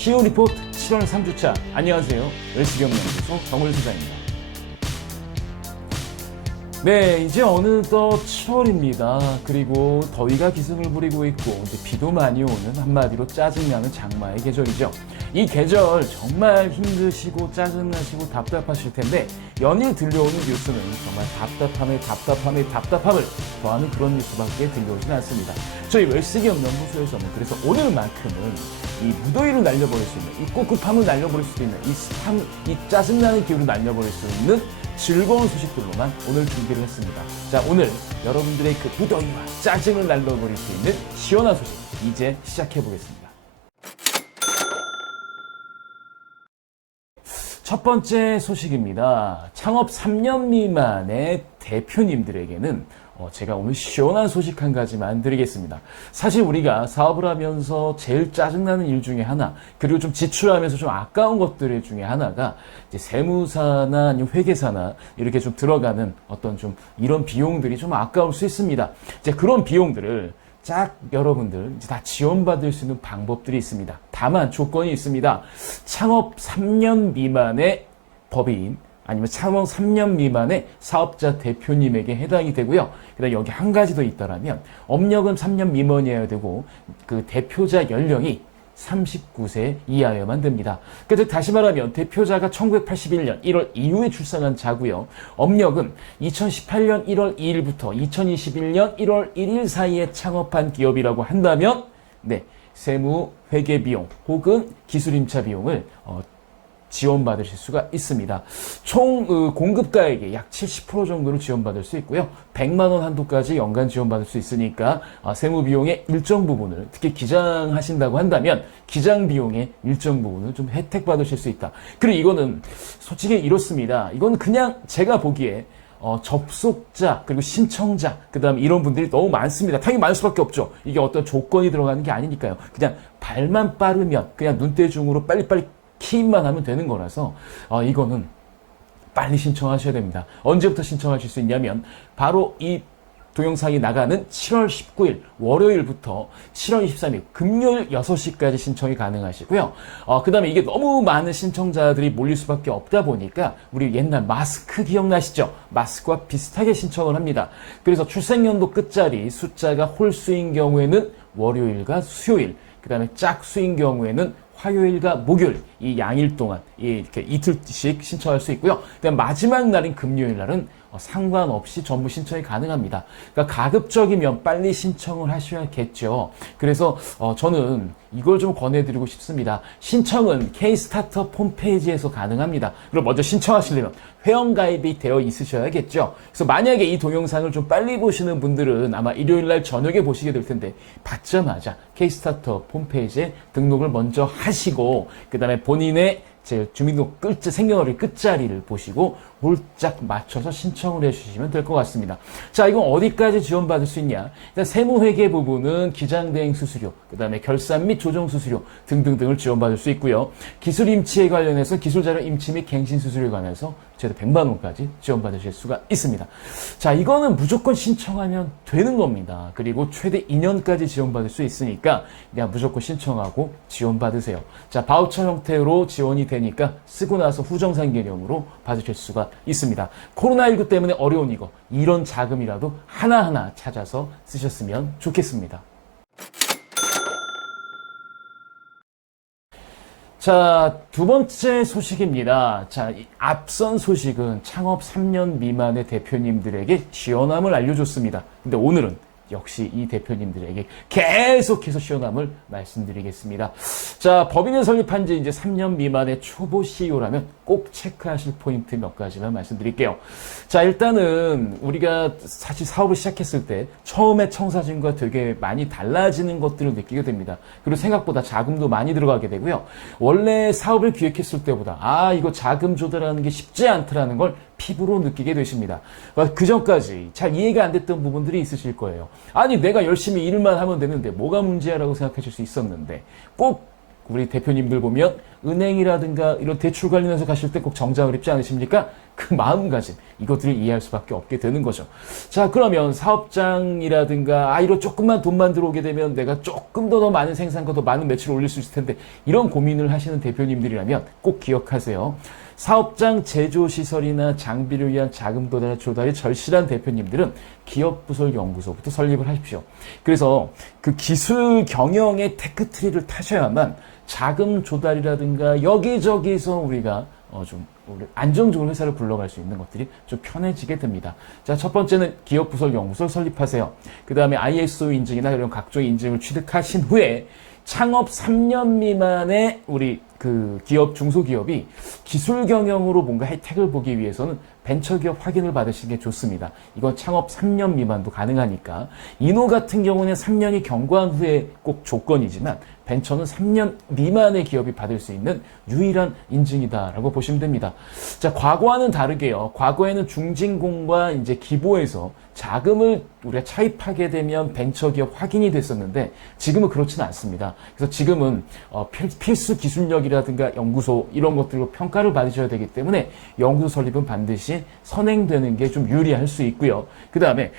CEO 리포트 7월 3주차. 안녕하세요. 웰스경연구소 정울수장입니다. 네, 이제 어느덧 7월입니다. 그리고 더위가 기승을 부리고 있고 이제 비도 많이 오는, 한마디로 짜증나는 장마의 계절이죠. 이 계절 정말 힘드시고 짜증나시고 답답하실 텐데 연일 들려오는 뉴스는 정말 답답함을 더하는 그런 뉴스밖에 들려오진 않습니다. 저희 웰스경연구소에서는 그래서 오늘만큼은 이 무더위를 날려버릴 수 있는, 이 꿉꿉함을 날려버릴 수 있는, 이 짜증나는 기운을 날려버릴 수 있는 즐거운 소식들로만 오늘 준비를 했습니다. 자, 오늘 여러분들의 그 무더위와 짜증을 날려버릴 수 있는 시원한 소식 이제 시작해 보겠습니다. 첫 번째 소식입니다. 창업 3년 미만의 대표님들에게는 제가 오늘 시원한 소식 한 가지만 드리겠습니다. 사실 우리가 사업을 하면서 제일 짜증나는 일 중에 하나, 그리고 좀 지출하면서 좀 아까운 것들 중에 하나가 이제 세무사나 아니면 회계사나 이렇게 좀 들어가는 어떤 좀 이런 비용들이 좀 아까울 수 있습니다. 이제 그런 비용들을 여러분들 이제 다 지원받을 수 있는 방법들이 있습니다. 다만 조건이 있습니다. 창업 3년 미만의 법인, 아니면 창업 3년 미만의 사업자 대표님에게 해당이 되고요. 그다음 여기 한 가지 더 있다라면 업력은 3년 미만이어야 되고 그 대표자 연령이 39세 이하여야만 됩니다. 그래서 다시 말하면 대표자가 1981년 1월 이후에 출산한 자고요. 업력은 2018년 1월 2일부터 2021년 1월 1일 사이에 창업한 기업이라고 한다면 세무, 회계 비용 혹은 기술 임차 비용을 지원받으실 수가 있습니다. 총 공급가액의 약 70% 정도를 지원받을 수 있고요. 100만 원 한도까지 연간 지원받을 수 있으니까 세무 비용의 일정 부분을, 특히 기장하신다고 한다면 기장 비용의 일정 부분을 좀 혜택 받으실 수 있다. 그리고 이거는 솔직히 이렇습니다. 이건 그냥 제가 보기에 접속자, 그리고 신청자, 그 다음에 이런 분들이 너무 많습니다. 당연히 많을 수밖에 없죠. 이게 어떤 조건이 들어가는 게 아니니까요. 그냥 발만 빠르면, 그냥 눈대중으로 빨리빨리 키인만 하면 되는 거라서 이거는 빨리 신청하셔야 됩니다. 언제부터 신청하실 수 있냐면 바로 이 동영상이 나가는 7월 19일 월요일부터 7월 23일 금요일 6시까지 신청이 가능하시고요. 그 다음에 이게 너무 많은 신청자들이 몰릴 수밖에 없다 보니까 우리 옛날 마스크 기억나시죠? 마스크와 비슷하게 신청을 합니다. 그래서 출생연도 끝자리 숫자가 홀수인 경우에는 월요일과 수요일, 그 다음에 짝수인 경우에는 화요일과 목요일, 이 양일 동안 이렇게 이틀씩 신청할 수 있고요. 그다음 마지막 날인 금요일 날은 상관없이 전부 신청이 가능합니다. 그러니까 가급적이면 빨리 신청을 하셔야겠죠. 그래서 저는 이걸 좀 권해드리고 싶습니다. 신청은 K-스타트업 홈페이지에서 가능합니다. 그럼 먼저 신청하시려면 회원가입이 되어 있으셔야겠죠. 그래서 만약에 이 동영상을 좀 빨리 보시는 분들은 아마 일요일날 저녁에 보시게 될 텐데 받자마자 K-스타트업 홈페이지에 등록을 먼저 하시고 그 다음에 본인의 주민등록 생년월일 끝자리를 보시고 홀짝 맞춰서 신청을 해주시면 될 것 같습니다. 자, 이건 어디까지 지원받을 수 있냐? 일단 세무회계 부분은 기장대행 수수료, 그 다음에 결산 및 조정 수수료 등등등을 지원받을 수 있고요. 기술 임치에 관련해서 기술자료 임치 및 갱신 수수료에 관해서 최대 100만 원까지 지원받으실 수가 있습니다. 자, 이거는 무조건 신청하면 되는 겁니다. 그리고 최대 2년까지 지원받을 수 있으니까 그냥 무조건 신청하고 지원받으세요. 자, 바우처 형태로 지원이 되니까 쓰고 나서 후정산 개념으로 받으실 수가 있습니다. 코로나19 때문에 어려운 이런 자금이라도 하나하나 찾아서 쓰셨으면 좋겠습니다. 자, 두 번째 소식입니다. 자, 앞선 소식은 창업 3년 미만의 대표님들에게 시원함을 알려줬습니다. 근데 오늘은 역시 이 대표님들에게 계속해서 시원함을 말씀드리겠습니다. 자, 법인을 설립한 지 이제 3년 미만의 초보 CEO라면 꼭 체크하실 포인트 몇 가지만 말씀드릴게요. 자, 일단은 우리가 사실 사업을 시작했을 때 처음에 청사진과 되게 많이 달라지는 것들을 느끼게 됩니다. 그리고 생각보다 자금도 많이 들어가게 되고요. 원래 사업을 기획했을 때보다 이거 자금 조달하는 게 쉽지 않더라는 걸 피부로 느끼게 되십니다. 그 전까지 잘 이해가 안 됐던 부분들이 있으실 거예요. 아니, 내가 열심히 일만 하면 되는데 뭐가 문제야 라고 생각하실 수 있었는데 꼭 우리 대표님들 보면 은행이라든가 이런 대출 관련해서 가실 때 꼭 정장을 입지 않으십니까? 그 마음가짐, 이것들을 이해할 수밖에 없게 되는 거죠. 자, 그러면 사업장이라든가 이런 조금만 돈만 들어오게 되면 내가 조금 더 많은 생산과 더 많은 매출을 올릴 수 있을 텐데, 이런 고민을 하시는 대표님들이라면 꼭 기억하세요. 사업장 제조시설이나 장비를 위한 자금 조달이 절실한 대표님들은 기업부설연구소부터 설립을 하십시오. 그래서 그 기술 경영의 테크트리를 타셔야만 자금 조달이라든가 여기저기서 우리가 좀 안정적으로 회사를 굴러갈 수 있는 것들이 좀 편해지게 됩니다. 자, 첫 번째는 기업부설연구소를 설립하세요. 그 다음에 ISO 인증이나 이런 각종 인증을 취득하신 후에 창업 3년 미만의 우리 그 기업, 중소기업이 기술 경영으로 뭔가 혜택을 보기 위해서는 벤처기업 확인을 받으시는 게 좋습니다. 이건 창업 3년 미만도 가능하니까. 인호 같은 경우는 3년이 경과한 후에 꼭 조건이지만 벤처는 3년 미만의 기업이 받을 수 있는 유일한 인증이다라고 보시면 됩니다. 자, 과거와는 다르게요. 과거에는 중진공과 이제 기보에서 자금을 우리가 차입하게 되면 벤처기업 확인이 됐었는데 지금은 그렇지는 않습니다. 그래서 지금은 필수 기술력이라든가 연구소 이런 것들로 평가를 받으셔야 되기 때문에 연구소 설립은 반드시 선행되는 게 좀 유리할 수 있고요. 그 다음에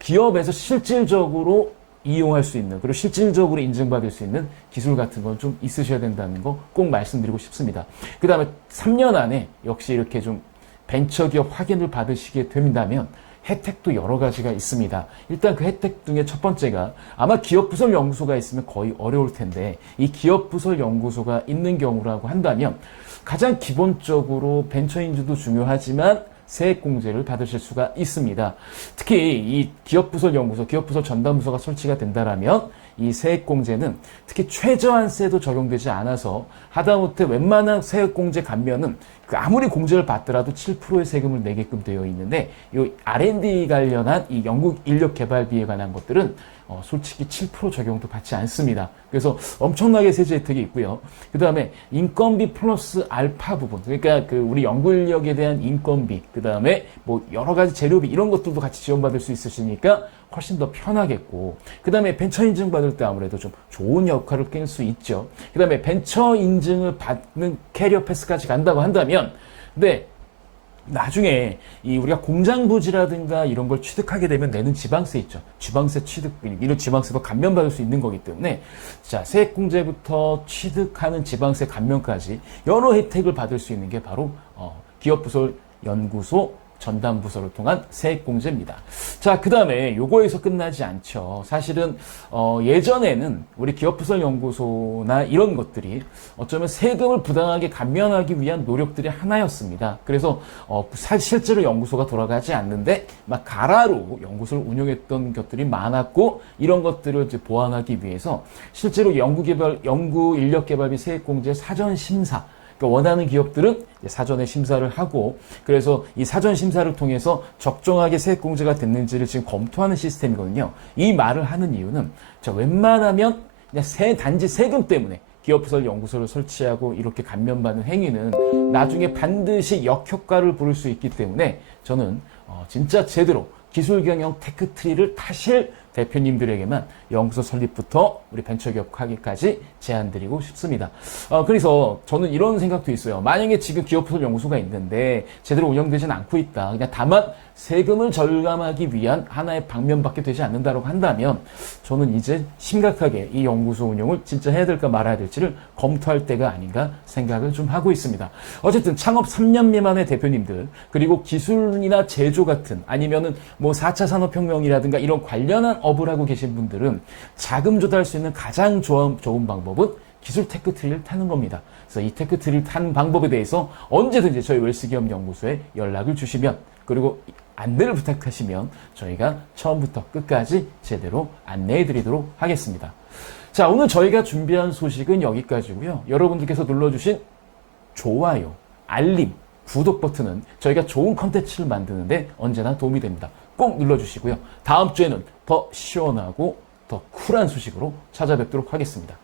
기업에서 실질적으로 이용할 수 있는, 그리고 실질적으로 인증받을 수 있는 기술 같은 건 좀 있으셔야 된다는 거 꼭 말씀드리고 싶습니다. 그 다음에 3년 안에 역시 이렇게 좀 벤처기업 확인을 받으시게 된다면 혜택도 여러 가지가 있습니다. 일단 그 혜택 중에 첫 번째가 아마 기업부설연구소가 있으면 거의 어려울 텐데, 이 기업부설연구소가 있는 경우라고 한다면 가장 기본적으로 벤처인증도 중요하지만 세액공제를 받으실 수가 있습니다. 특히 이 기업부설연구소, 기업부설 전담부서가 설치가 된다라면 이 세액공제는 특히 최저한세도 적용되지 않아서 하다못해 웬만한 세액공제 감면은 그 아무리 공제를 받더라도 7%의 세금을 내게끔 되어 있는데, 이 R&D 관련한 이 연구 인력 개발비에 관한 것들은 솔직히 7% 적용도 받지 않습니다. 그래서 엄청나게 세제 혜택이 있고요. 그 다음에 인건비 플러스 알파 부분, 그러니까 그 우리 연구 인력에 대한 인건비, 그 다음에 뭐 여러 가지 재료비 이런 것들도 같이 지원받을 수 있으시니까 훨씬 더 편하겠고, 그 다음에 벤처 인증 받을 때 아무래도 좀 좋은 역할을 깰 수 있죠. 그 다음에 벤처 인증을 받는 캐리어 패스까지 간다고 한다면, 근데 나중에 이 우리가 공장 부지라든가 이런 걸 취득하게 되면 내는 지방세 있죠. 지방세 취득, 이런 지방세도 감면받을 수 있는 거기 때문에, 자, 세액공제부터 취득하는 지방세 감면까지 여러 혜택을 받을 수 있는 게 바로 기업부설연구소 전담부서를 통한 세액공제입니다. 자, 그 다음에 요거에서 끝나지 않죠. 사실은 예전에는 우리 기업부설연구소나 이런 것들이 어쩌면 세금을 부당하게 감면하기 위한 노력들이 하나였습니다. 그래서 실제로 연구소가 돌아가지 않는데 막 가라로 연구소를 운영했던 것들이 많았고, 이런 것들을 이제 보완하기 위해서 실제로 연구 인력 개발비 세액공제 사전 심사, 그러니까 원하는 기업들은 사전에 심사를 하고, 그래서 이 사전 심사를 통해서 적정하게 세액공제가 됐는지를 지금 검토하는 시스템이거든요. 이 말을 하는 이유는 웬만하면 그냥 단지 세금 때문에 기업부설연구소를 설치하고 이렇게 감면받는 행위는 나중에 반드시 역효과를 부를 수 있기 때문에 저는 진짜 제대로 기술경영 테크트리를 타실 대표님들에게만 연구소 설립부터 우리 벤처기업 하기까지 제안드리고 싶습니다. 그래서 저는 이런 생각도 있어요. 만약에 지금 기업부설연구소가 있는데 제대로 운영되지는 않고 있다, 그냥 다만 세금을 절감하기 위한 하나의 방면밖에 되지 않는다고 한다면 저는 이제 심각하게 이 연구소 운영을 진짜 해야 될까 말아야 될지를 검토할 때가 아닌가 생각을 좀 하고 있습니다. 어쨌든 창업 3년 미만의 대표님들, 그리고 기술이나 제조 같은, 아니면은 뭐 4차 산업혁명이라든가 이런 관련한 업을 하고 계신 분들은 자금 조달할 수 있는 가장 좋은 방법은 기술 테크트리를 타는 겁니다. 그래서 이 테크트리를 타는 방법에 대해서 언제든지 저희 웰스기업연구소에 연락을 주시면, 그리고 안내를 부탁하시면 저희가 처음부터 끝까지 제대로 안내해 드리도록 하겠습니다. 자, 오늘 저희가 준비한 소식은 여기까지고요. 여러분들께서 눌러주신 좋아요, 알림, 구독 버튼은 저희가 좋은 컨텐츠를 만드는데 언제나 도움이 됩니다. 꼭 눌러주시고요. 다음 주에는 더 시원하고 더 쿨한 소식으로 찾아뵙도록 하겠습니다.